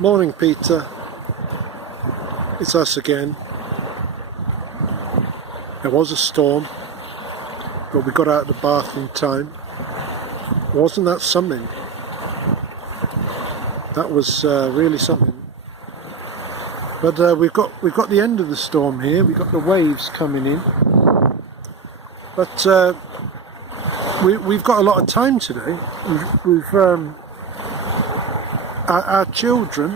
Morning, Peter. It's us again. There was a storm, but we got out of the bath in time. Wasn't that something? That was really something. But we've got the end of the storm here. We've got the waves coming in. But we've got a lot of time today. Our children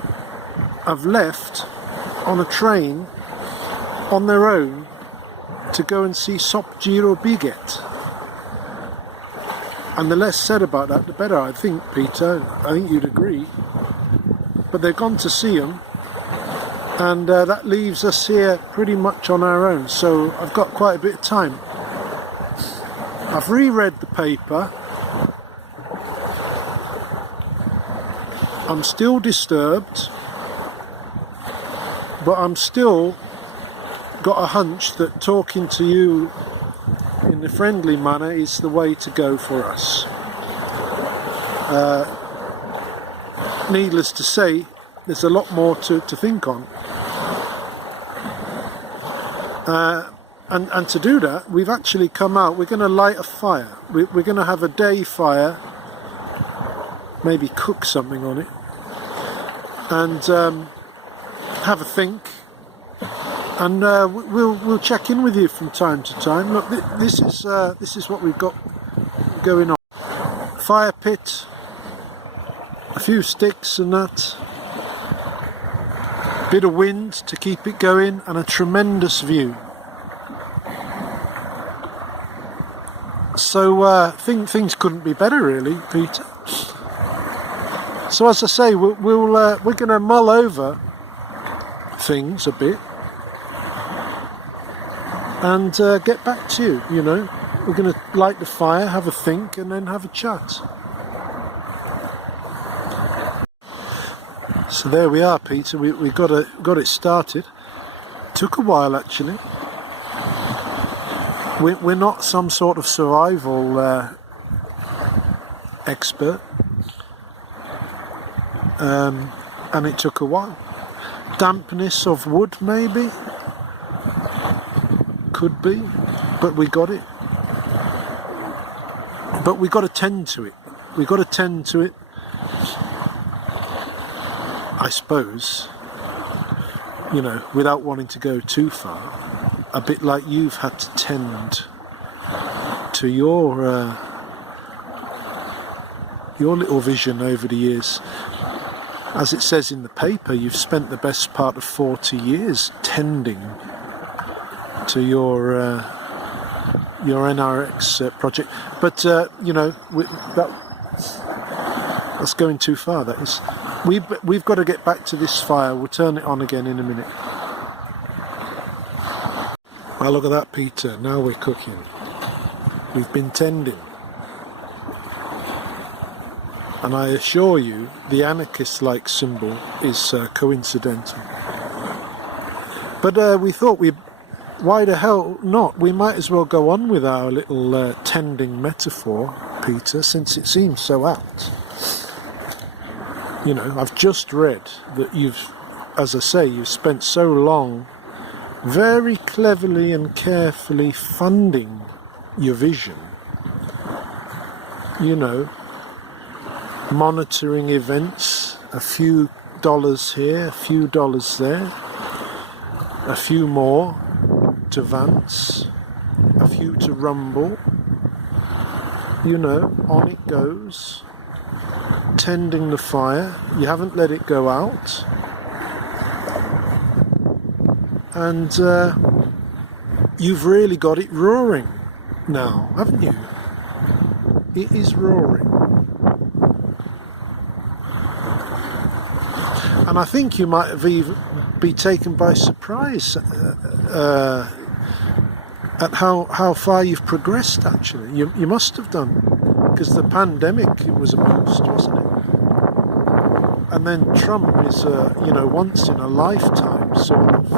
have left on a train on their own to go and see Sop Giro Biget. And the less said about that, the better, I think, Peter. I think you'd agree. But they've gone to see them, and that leaves us here pretty much on our own. So I've got quite a bit of time. I've reread the paper. I'm still disturbed, but I'm still got a hunch that talking to you in a friendly manner is the way to go for us. Needless to say, there's a lot more to think on. And to do that, we've actually come out, we're going to light a fire. We're going to have a day fire, maybe cook something on it, and have a think, and we'll check in with you from time to time. Look, this is what we've got going on. Fire pit, a few sticks and that, bit of wind to keep it going, and a tremendous view. So things couldn't be better, really, Peter. So as I say, we're going to mull over things a bit and get back to you. You know, we're going to light the fire, have a think, and then have a chat. So there we are, Peter. We got it started. Took a while, actually. We're not some sort of survival expert. And it took a while. Dampness of wood, maybe, could be, but we got it. But we got to tend to it. We got to tend to it, I suppose. You know, without wanting to go too far. A bit like you've had to tend to your little vision over the years. As it says in the paper, you've spent the best part of 40 years tending to your NRX project. But you know, that's going too far. That is. We've got to get back to this fire. We'll turn it on again in a minute. Well, look at that, Peter. Now we're cooking. We've been tending. And I assure you, the anarchist-like symbol is coincidental. But we thought why the hell not? We might as well go on with our little tending metaphor, Peter, since it seems so apt. You know, I've just read that as I say, you've spent so long very cleverly and carefully funding your vision. You know, monitoring events, a few dollars here, a few dollars there, a few more to Vance, a few to Rumble, you know, on it goes, tending the fire. You haven't let it go out, and you've really got it roaring now, haven't you? It is roaring. And I think you might have even be taken by surprise at how far you've progressed, actually. You must have done, because the pandemic, it was a boost, wasn't it? And then Trump is you know, once in a lifetime sort of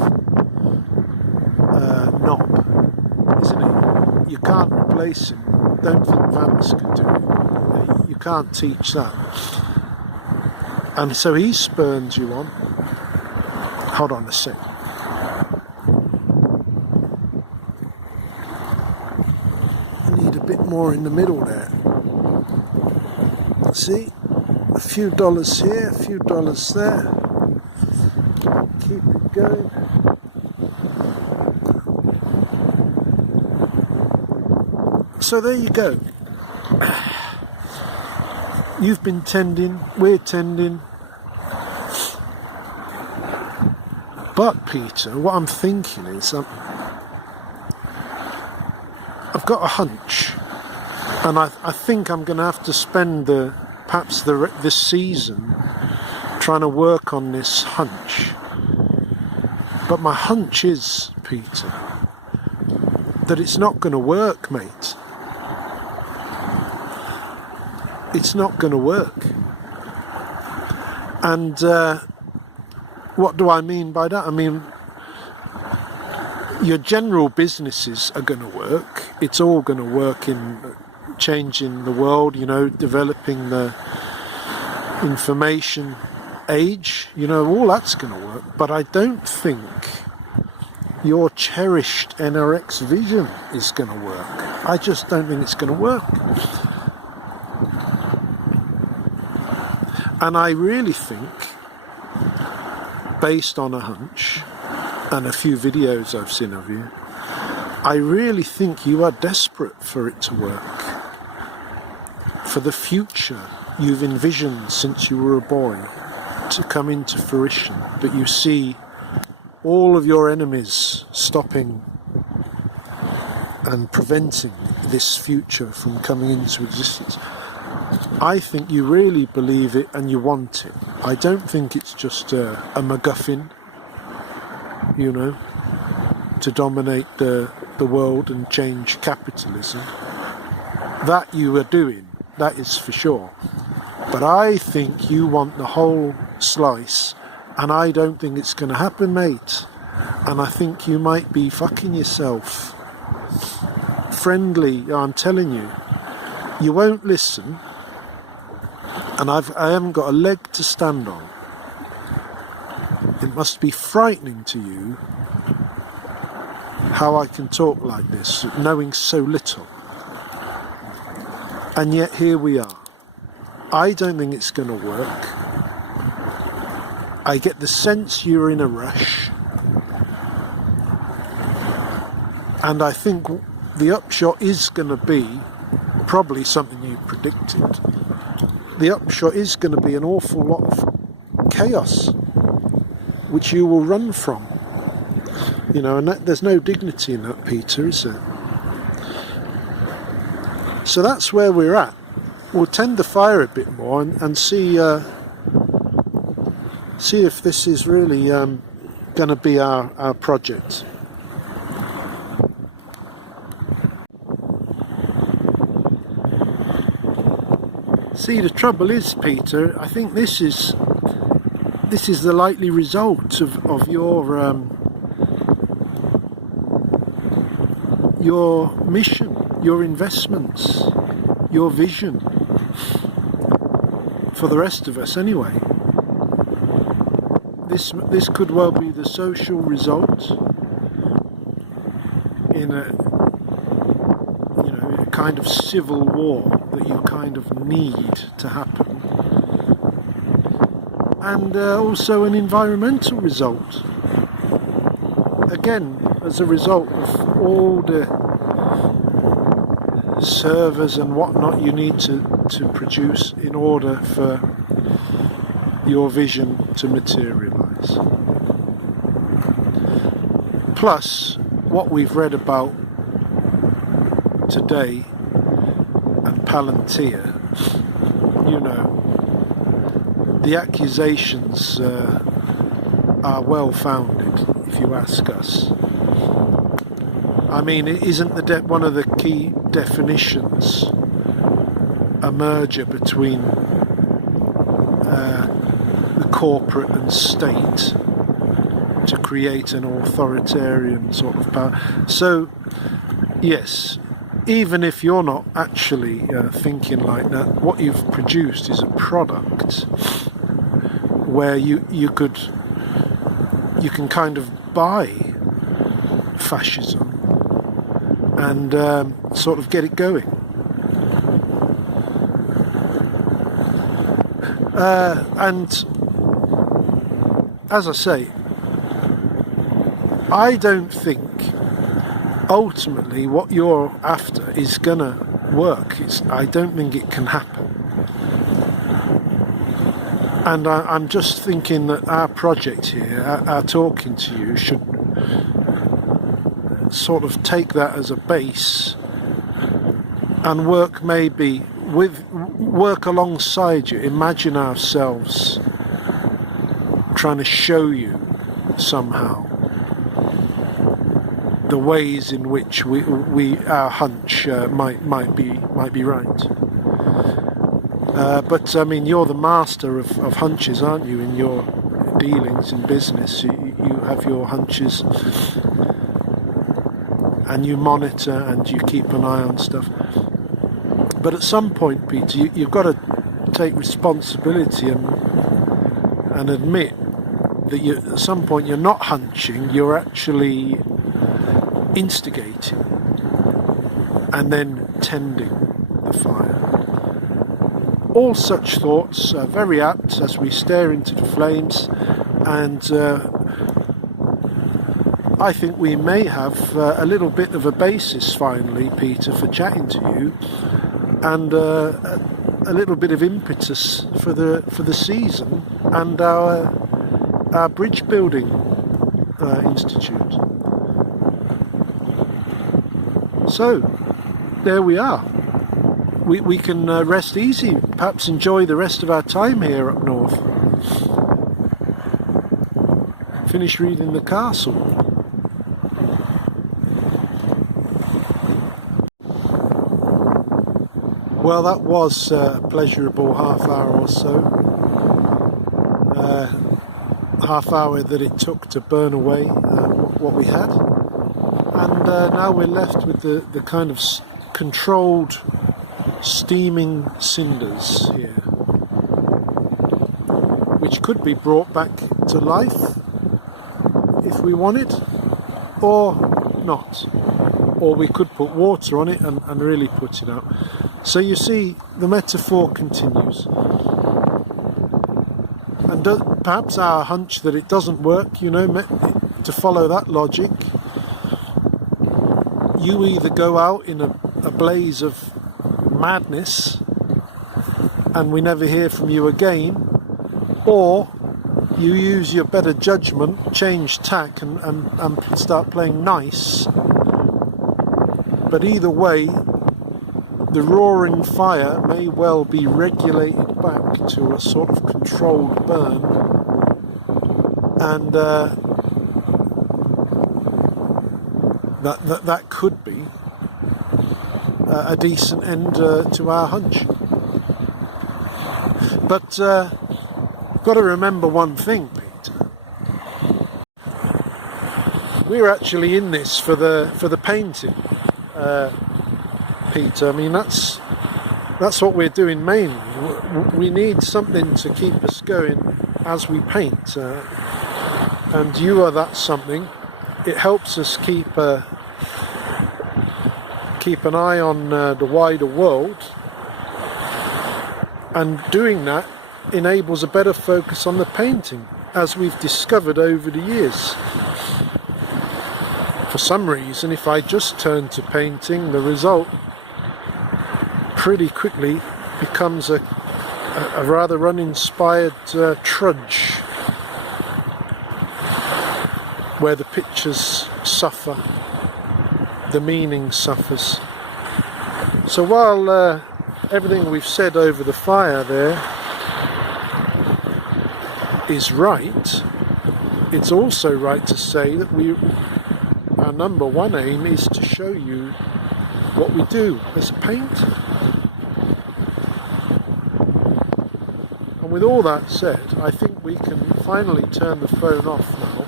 knob, isn't he? You can't replace him. Don't think Vance could do it. You can't teach that. And so he spurns you on. Hold on a sec. I need a bit more in the middle there. See? A few dollars here, a few dollars there. Keep it going. So there you go. You've been tending, we're tending. But Peter, what I'm thinking is, I've got a hunch, and I think I'm going to have to spend perhaps this season trying to work on this hunch. But my hunch is, Peter, that it's not going to work, mate. It's not going to work. And what do I mean by that? I mean, your general businesses are going to work. It's all going to work in changing the world, developing the information age, all that's going to work. But I don't think your cherished NRX vision is going to work. I just don't think it's going to work. And I really think, based on a hunch and a few videos I've seen of you, I really think you are desperate for it to work. For the future you've envisioned since you were a boy to come into fruition, that you see all of your enemies stopping and preventing this future from coming into existence. I think you really believe it and you want it. I don't think it's just a MacGuffin, to dominate the world and change capitalism. That you are doing, that is for sure. But I think you want the whole slice, and I don't think it's going to happen, mate. And I think you might be fucking yourself. Friendly, I'm telling you. You won't listen. And I haven't got a leg to stand on. It must be frightening to you how I can talk like this, knowing so little. And yet here we are. I don't think it's going to work. I get the sense you're in a rush. And I think the upshot is going to be probably something you predicted. The upshot is going to be an awful lot of chaos, which you will run from. And there's no dignity in that, Peter, is there? So that's where we're at. We'll tend the fire a bit more and see if this is really going to be our project. See, the trouble is, Peter, I think this is the likely result of your mission, your investments, your vision, for the rest of us anyway. This could well be the social result in a kind of civil war that you kind of need to happen, and also an environmental result, again as a result of all the servers and whatnot you need to produce in order for your vision to materialize. Plus what we've read about today and Palantir, the accusations are well founded, if you ask us. I mean, isn't one of the key definitions a merger between the corporate and state to create an authoritarian sort of power? So, yes, even if you're not actually thinking like that, what you've produced is a product where you can kind of buy fascism and sort of get it going. And as I say, I don't think ultimately what you're after is gonna work. I don't think it can happen. And I'm just thinking that our project here, our talking to you, should sort of take that as a base and work alongside you. Imagine ourselves trying to show you somehow the ways in which our hunch might be right. But I mean, you're the master of hunches, aren't you? In your dealings in business, you have your hunches, and you monitor and you keep an eye on stuff. But at some point, Peter, you've got to take responsibility and admit that at some point you're not hunching, you're actually instigating and then tending the fire. All such thoughts are very apt as we stare into the flames, and I think we may have a little bit of a basis finally, Peter, for chatting to you, and a little bit of impetus for the season and our bridge building institute. So there we are. We can rest easy, perhaps enjoy the rest of our time here up north. Finish reading the castle. Well, that was a pleasurable half hour or so. Half hour that it took to burn away what we had. And now we're left with the kind of controlled steaming cinders here, which could be brought back to life if we wanted, or not. Or we could put water on it and really put it out. So you see, the metaphor continues. And perhaps our hunch that it doesn't work, to follow that logic, you either go out in a blaze of madness and we never hear from you again, or you use your better judgment, change tack and start playing nice. But either way, the roaring fire may well be regulated back to a sort of controlled burn, and that could be a decent end to our hunch. But got to remember one thing, Peter. We're actually in this for the painting, Peter. I mean, that's what we're doing mainly. We need something to keep us going as we paint, and you are that something. It helps us keep an eye on the wider world, and doing that enables a better focus on the painting, as we've discovered over the years. For some reason, if I just turn to painting, the result pretty quickly becomes a rather uninspired trudge, where the pictures suffer, the meaning suffers. So while everything we've said over the fire there is right, it's also right to say that our number one aim is to show you what we do as a painter. And with all that said, I think we can finally turn the phone off now,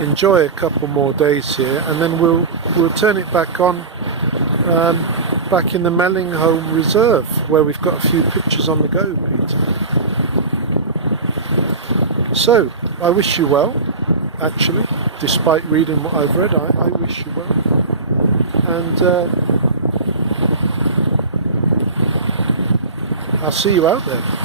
enjoy a couple more days here, and then we'll turn it back on back in the Mellingholm Reserve, where we've got a few pictures on the go, Peter. So, I wish you well, actually, despite reading what I've read, I wish you well. And I'll see you out there.